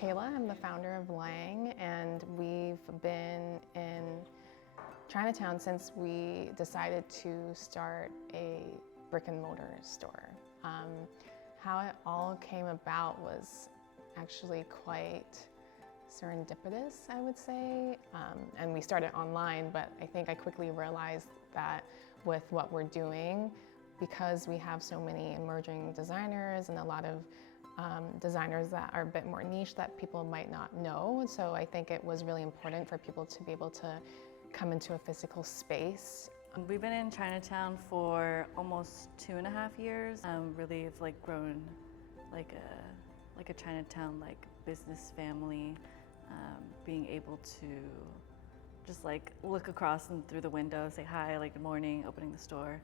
Kayla. I'm the founder of Lang, and we've been in Chinatown since we decided to start a brick and mortar store. How it all came about was actually quite serendipitous, I would say. And we started online, but I think I quickly realized that with what we're doing, because we have so many emerging designers and a lot of designers that are a bit more niche that people might not know. So I think it was really important for people to be able to come into a physical space. We've been in Chinatown for almost 2.5 years. Really have grown like a Chinatown business family. Being able to just look across and through the window, say hi, good morning, opening the store.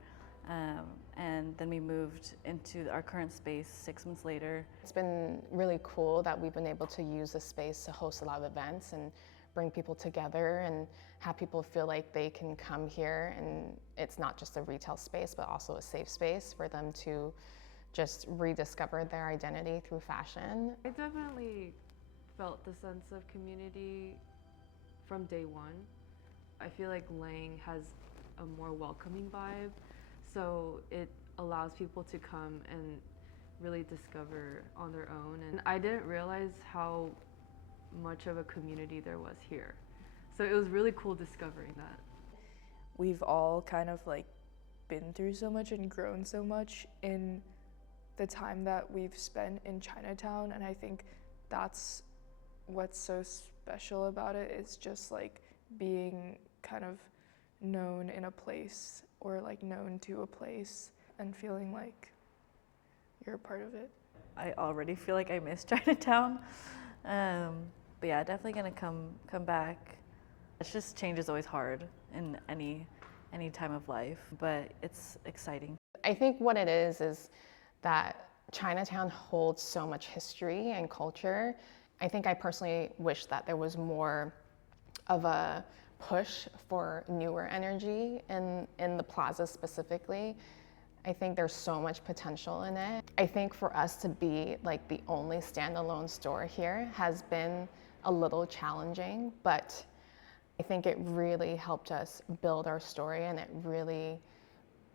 And then we moved into our current space 6 months later. It's been really cool that we've been able to use the space to host a lot of events and bring people together and have people feel like they can come here, and it's not just a retail space but also a safe space for them to just rediscover their identity through fashion. I definitely felt the sense of community from day one. I feel like Lang has a more welcoming vibe, so it allows people to come and really discover on their own. And I didn't realize how much of a community there was here. So it was really cool discovering that. We've all kind of been through so much and grown so much in the time that we've spent in Chinatown, and I think that's what's so special about it, is just being kind of known in a place, or known to a place, and feeling like you're a part of it. I already feel like I miss Chinatown. But yeah, definitely gonna come back. It's just change is always hard in any time of life, but it's exciting. I think what it is that Chinatown holds so much history and culture. I think I personally wish that there was more of a push for newer energy in the plaza specifically. I think there's so much potential in it. I think for us to be the only standalone store here has been a little challenging, but I think it really helped us build our story, and it really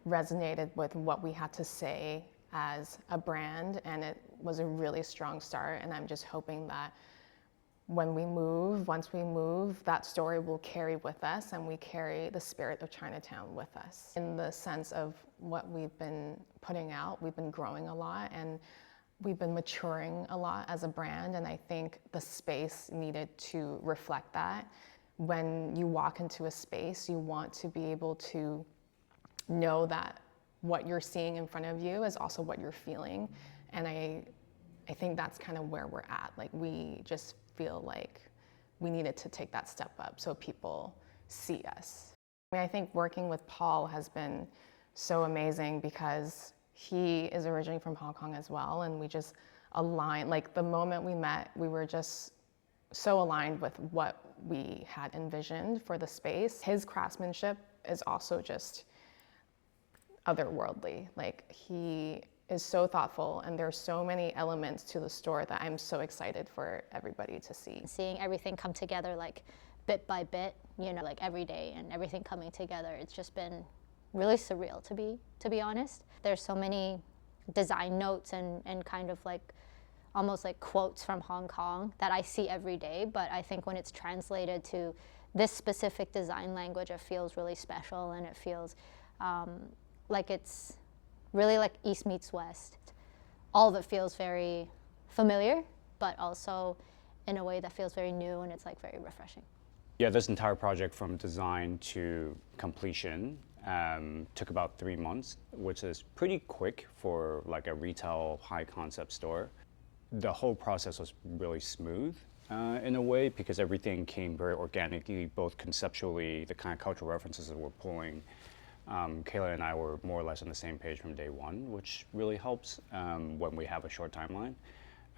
resonated with what we had to say as a brand, and it was a really strong start. And I'm just hoping that once we move, that story will carry with us, and we carry the spirit of Chinatown with us. In the sense of what we've been putting out, we've been growing a lot, and we've been maturing a lot as a brand, and I think the space needed to reflect that. When you walk into a space, you want to be able to know that what you're seeing in front of you is also what you're feeling, and I think that's kind of where we're at. We just feel like we needed to take that step up so people see us. I think working with Paul has been so amazing because he is originally from Hong Kong as well, and we just aligned. The moment we met, we were just so aligned with what we had envisioned for the space. His craftsmanship is also just otherworldly. He is so thoughtful, and there's so many elements to the store that I'm so excited for everybody to see. Seeing everything come together bit by bit, every day, and everything coming together, it's just been really surreal to be honest. There's so many design notes and kind of almost quotes from Hong Kong that I see every day, but I think when it's translated to this specific design language, it feels really special, and it feels like it's really East meets West. All of it feels very familiar, but also in a way that feels very new, and it's very refreshing. Yeah, this entire project from design to completion took about 3 months, which is pretty quick for a retail high concept store. The whole process was really smooth in a way, because everything came very organically, both conceptually, the kind of cultural references that we're pulling. Kayla and I were more or less on the same page from day one, which really helps when we have a short timeline.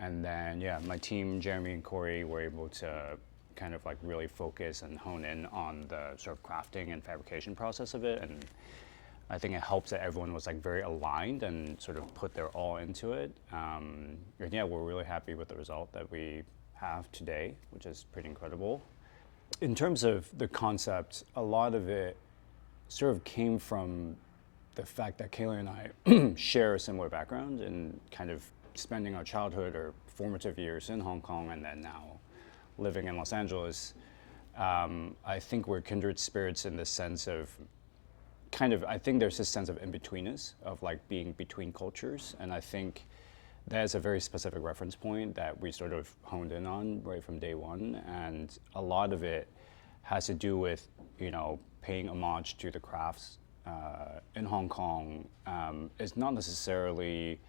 And then, yeah, my team, Jeremy and Corey, were able to kind of really focus and hone in on the sort of crafting and fabrication process of it. And I think it helps that everyone was very aligned and sort of put their all into it. And yeah, we're really happy with the result that we have today, which is pretty incredible. In terms of the concept, a lot of it sort of came from the fact that Kayla and I share a similar background in kind of spending our childhood or formative years in Hong Kong and then now living in Los Angeles. I think we're kindred spirits in the sense of I think there's this sense of in-betweenness, of like being between cultures. And I think that's a very specific reference point that we sort of honed in on right from day one. And a lot of it has to do with, paying homage to the crafts in Hong Kong. It's not necessarily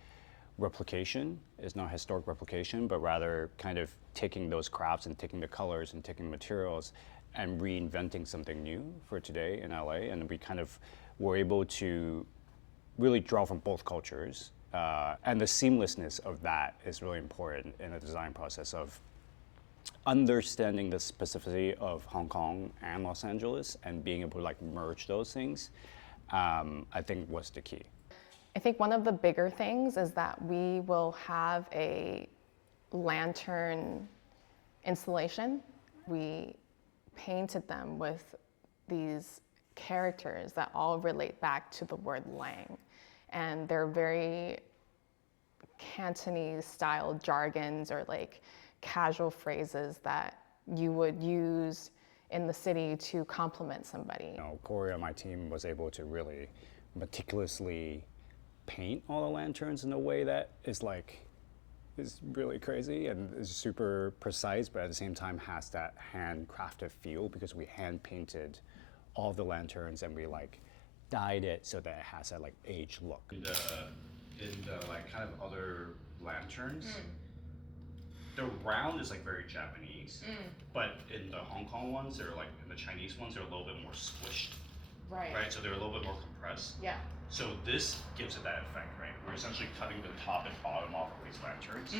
replication, it's not historic replication, but rather kind of taking those crafts and taking the colors and taking materials and reinventing something new for today in LA. And we kind of were able to really draw from both cultures. And the seamlessness of that is really important in the design process of understanding the specificity of Hong Kong and Los Angeles and being able to like merge those things, I think was the key. I think one of the bigger things is that we will have a lantern installation. We painted them with these characters that all relate back to the word Lang. And they're very Cantonese style jargons or like casual phrases that you would use in the city to compliment somebody. Corey on my team was able to really meticulously paint all the lanterns in a way that is really crazy and is super precise, but at the same time has that handcrafted feel because we hand painted all the lanterns and we like dyed it so that it has that like aged look. In the like kind of other lanterns, the round is like very Japanese, but in the Hong Kong ones, they're like, in the Chinese ones, they're a little bit more squished. Right, so they're a little bit more compressed. Yeah. So this gives it that effect, right? We're essentially cutting the top and bottom off of these lanterns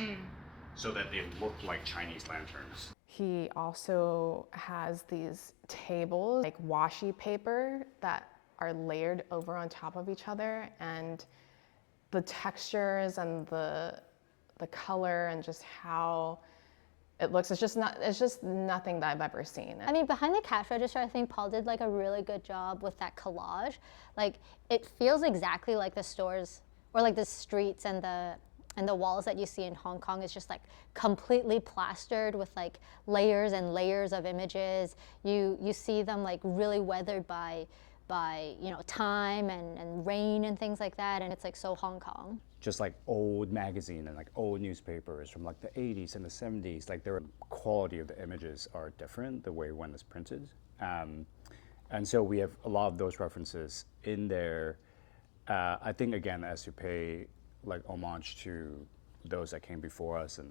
so that they look like Chinese lanterns. He also has these tables, like washi paper, that are layered over on top of each other, and the textures and the color and just how it looks, it's just nothing that I've ever seen. I mean, behind the cash register, I think Paul did like a really good job with that collage. Like, it feels exactly like the stores or like the streets and the walls that you see in Hong Kong is just like completely plastered with like layers and layers of images. You see them like really weathered by time and rain and things like that, and it's like so Hong Kong. Just like old magazine and like old newspapers from like the 80s and the 70s, like their quality of the images are different the way when it's printed. And so we have a lot of those references in there. I think again, as you pay like homage to those that came before us, and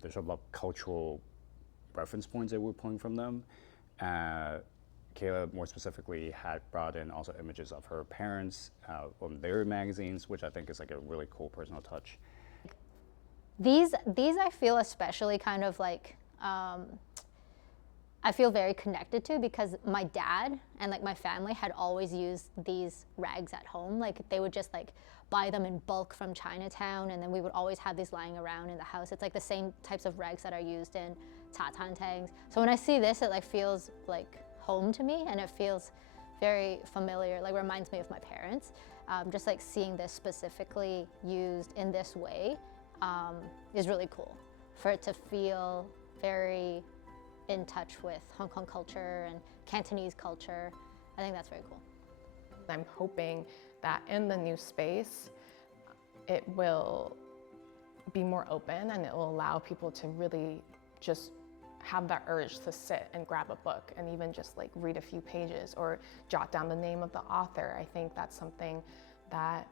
there's a lot of cultural reference points that we're pulling from them. Kayla, more specifically, had brought in also images of her parents on their magazines, which I think is like a really cool personal touch. These I feel especially kind of like, I feel very connected to because my dad and like my family had always used these rags at home. Like they would just like buy them in bulk from Chinatown, and then we would always have these lying around in the house. It's like the same types of rags that are used in Tatantangs. So when I see this, it like feels like home to me, and it feels very familiar, like reminds me of my parents. Just like seeing this specifically used in this way is really cool. For it to feel very in touch with Hong Kong culture and Cantonese culture, I think that's very cool. I'm hoping that in the new space, it will be more open and it will allow people to really just have that urge to sit and grab a book and even just like read a few pages or jot down the name of the author. I think that's something that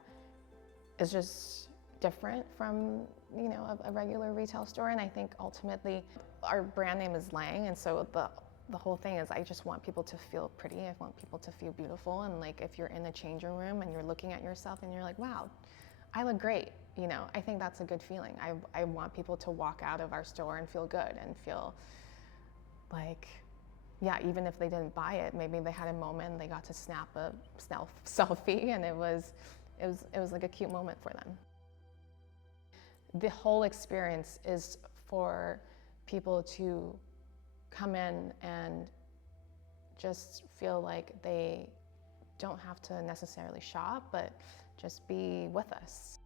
is just different from, you know, a regular retail store. And I think ultimately our brand name is Lang, and so the whole thing is I just want people to feel pretty. I want people to feel beautiful. And like if you're in a changing room and you're looking at yourself and you're like, wow, I look great, you know, I think that's a good feeling. I want people to walk out of our store and feel good and feel like, yeah, even if they didn't buy it, maybe they had a moment and they got to snap a selfie, and it was like a cute moment for them. The whole experience is for people to come in and just feel like they don't have to necessarily shop, but just be with us.